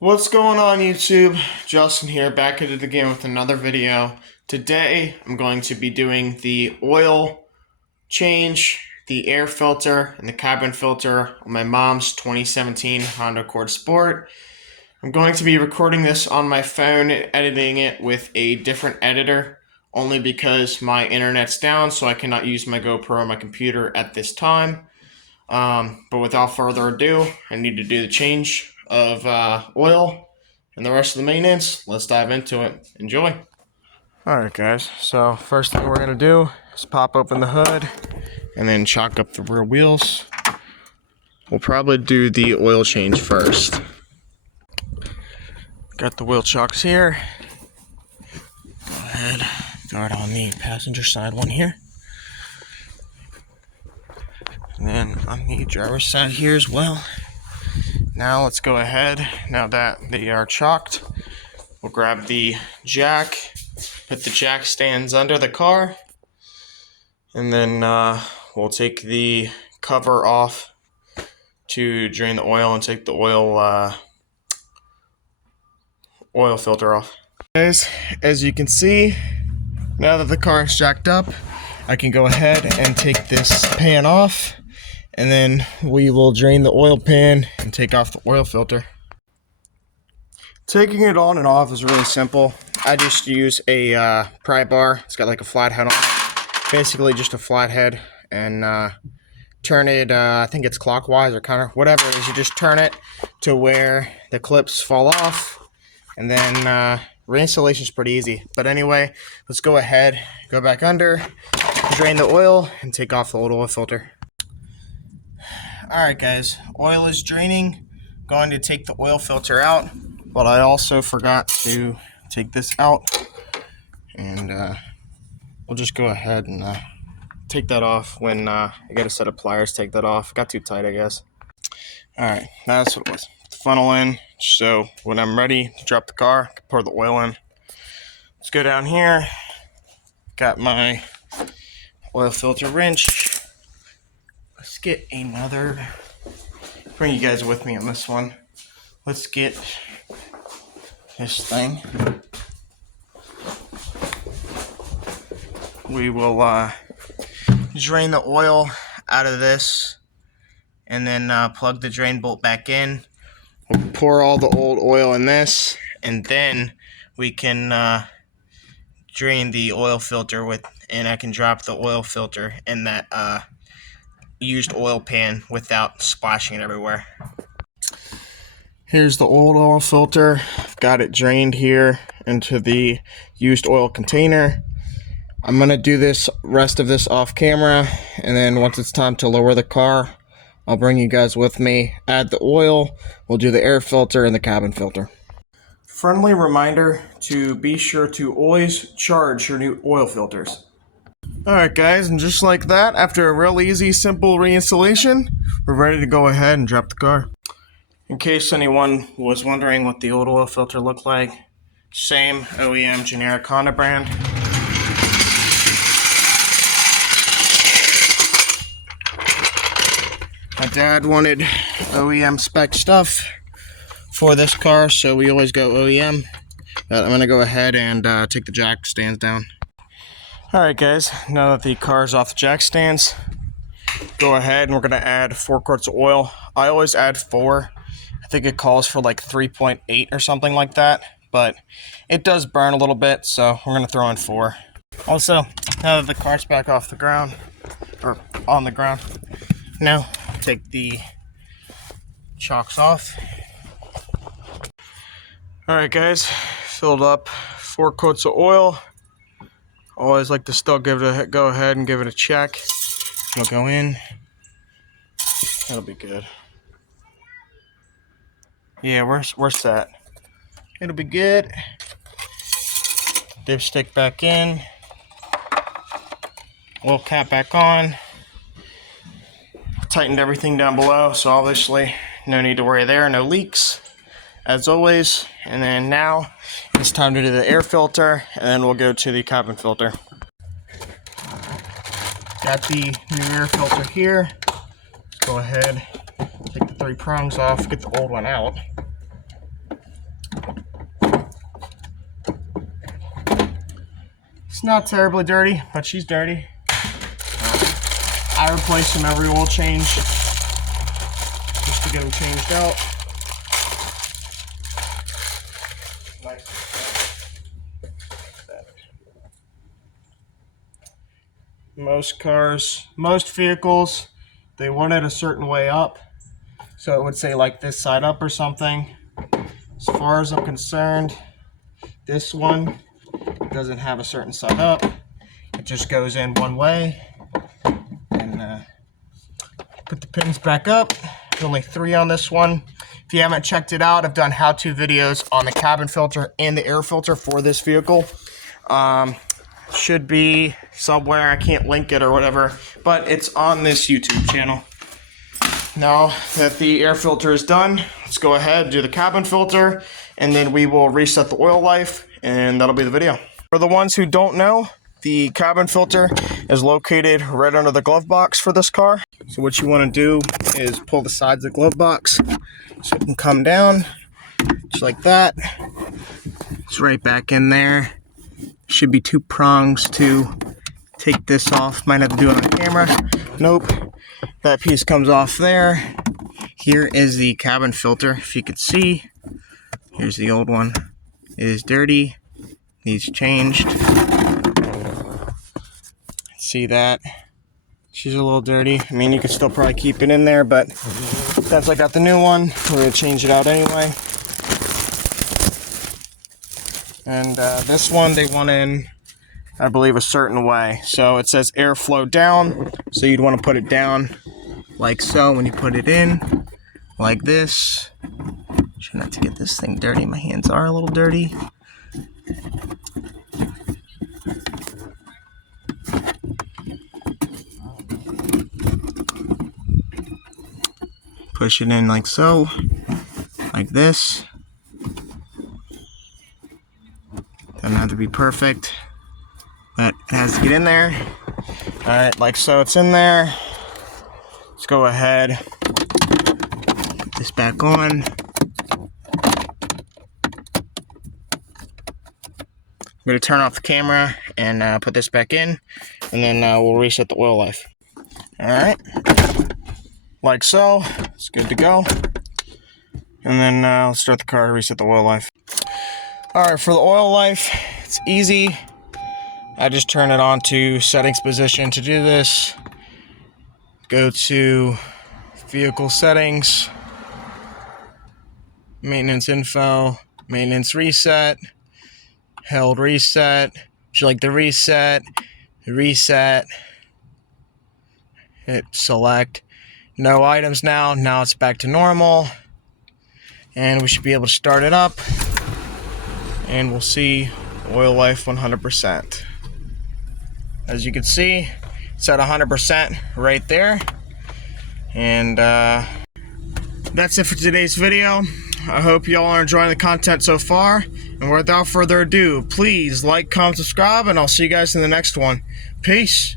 What's going on YouTube? Justin here, back at it again with another video. Today I'm going to be doing the oil change, the air filter, and the cabin filter on my mom's 2017 Honda Accord Sport. I'm going to be recording this on my phone, editing it with a different editor, only because my internet's down, so I cannot use my GoPro on my computer at this time. But without further ado, I need to do the change of oil and the rest of the maintenance. Let's dive into it. Enjoy. Alright guys, so first thing we're going to do is pop open the hood and then chock up the rear wheels. We'll probably do the oil change first. Got the wheel chocks here. Go ahead, throw it on the passenger side one here. And then on the driver's side here as well. Now let's go ahead, now that they are chocked, we'll grab the jack, put the jack stands under the car, and then we'll take the cover off to drain the oil and take the oil filter off. Guys, as you can see, now that the car is jacked up, I can go ahead and take this pan off, and then we will drain the oil pan and take off the oil filter. Taking it on and off is really simple. I just use a pry bar. It's got like a flat head on it. Basically just a flat head, and turn it, I think it's clockwise or counter, whatever it is. You just turn it to where the clips fall off, and then reinstallation is pretty easy. But anyway, let's go ahead, go back under, drain the oil, and take off the old oil filter. Alright guys, oil is draining. Going to take the oil filter out, but I also forgot to take this out, and we'll just go ahead and take that off when I got a set of pliers, take that off. Got too tight, I guess. Alright, that's what it was. Put the funnel in, so when I'm ready to drop the car, I can pour the oil in. Let's go down here. Got my oil filter wrench. Let's get another, bring you guys with me on this one. Let's get this thing. We will drain the oil out of this and then plug the drain bolt back in. We'll pour all the old oil in this, and then we can drain the oil filter with, and I can drop the oil filter in that used oil pan without splashing it everywhere. Here's the old oil filter. I've got it drained here into the used oil container. I'm gonna do this rest of this off camera, and then once it's time to lower the car, I'll bring you guys with me, add the oil, we'll do the air filter and the cabin filter. Friendly reminder to be sure to always charge your new oil filters. Alright guys, and just like that, after a real easy, simple reinstallation, we're ready to go ahead and drop the car. In case anyone was wondering what the old oil filter looked like, same OEM generic Honda brand. My dad wanted OEM spec stuff for this car, so we always go OEM. But I'm going to go ahead and take the jack stands down. Alright guys, now that the car is off the jack stands, go ahead and we're going to add 4 quarts of oil. I always add 4. I think it calls for like 3.8 or something like that, but it does burn a little bit, so we're going to throw in 4. Also, now that the car's back off the ground, or on the ground, now take the chocks off. Alright guys, filled up 4 coats of oil. Always like to still give it a go ahead and give it a check. It'll go in. That'll be good. Yeah, we're set. It'll be good. Dipstick back in. Oil cap back on. Tightened everything down below, so obviously no need to worry there, no leaks, as always. And then now it's time to do the air filter, and then we'll go to the cabin filter. Got the new air filter here. Let's go ahead, take the 3 prongs off, get the old one out. It's not terribly dirty, but she's dirty. I replace them every oil change just to get them changed out. Most cars, most vehicles, they want it a certain way up. So it would say like this side up or something. As far as I'm concerned, this one doesn't have a certain side up. It just goes in one way. And put the pins back up. There's only 3 on this one. If you haven't checked it out, I've done how-to videos on the cabin filter and the air filter for this vehicle. Should be somewhere, I can't link it or whatever, but it's on this YouTube channel. Now that the air filter is done, let's go ahead, do the cabin filter, and then we will reset the oil life, and that'll be the video. For the ones who don't know, the cabin filter is located right under the glove box for this car. So what you want to do is pull the sides of the glove box so it can come down, just like that. It's right back in there. Should be 2 prongs to take this off. Might have to do it on camera. Nope. That piece comes off there. Here is the cabin filter. If you could see, here's the old one. It is dirty. Needs changed. See that? She's a little dirty. I mean, you could still probably keep it in there, but since I got the new one, we're going to change it out anyway. And this one they want in, I believe, a certain way. So it says airflow down, so you'd want to put it down like so when you put it in, like this. Try not to get this thing dirty. My hands are a little dirty. Push it in like so, like this. Doesn't have to be perfect, but it has to get in there. Alright, like so, it's in there. Let's go ahead, put this back on. I'm going to turn off the camera and put this back in, and then we'll reset the oil life. Alright, like so, it's good to go. And then let's start the car, reset the oil life. Alright, for the oil life, it's easy. I just turn it on to settings position to do this. Go to vehicle settings, maintenance info, maintenance reset, held reset. Would you like the reset? Reset. Hit select. No items now. Now it's back to normal. And we should be able to start it up. And we'll see oil life 100%. As you can see, it's at 100% right there. And that's it for today's video. I hope y'all are enjoying the content so far. And without further ado, please like, comment, subscribe, and I'll see you guys in the next one. Peace.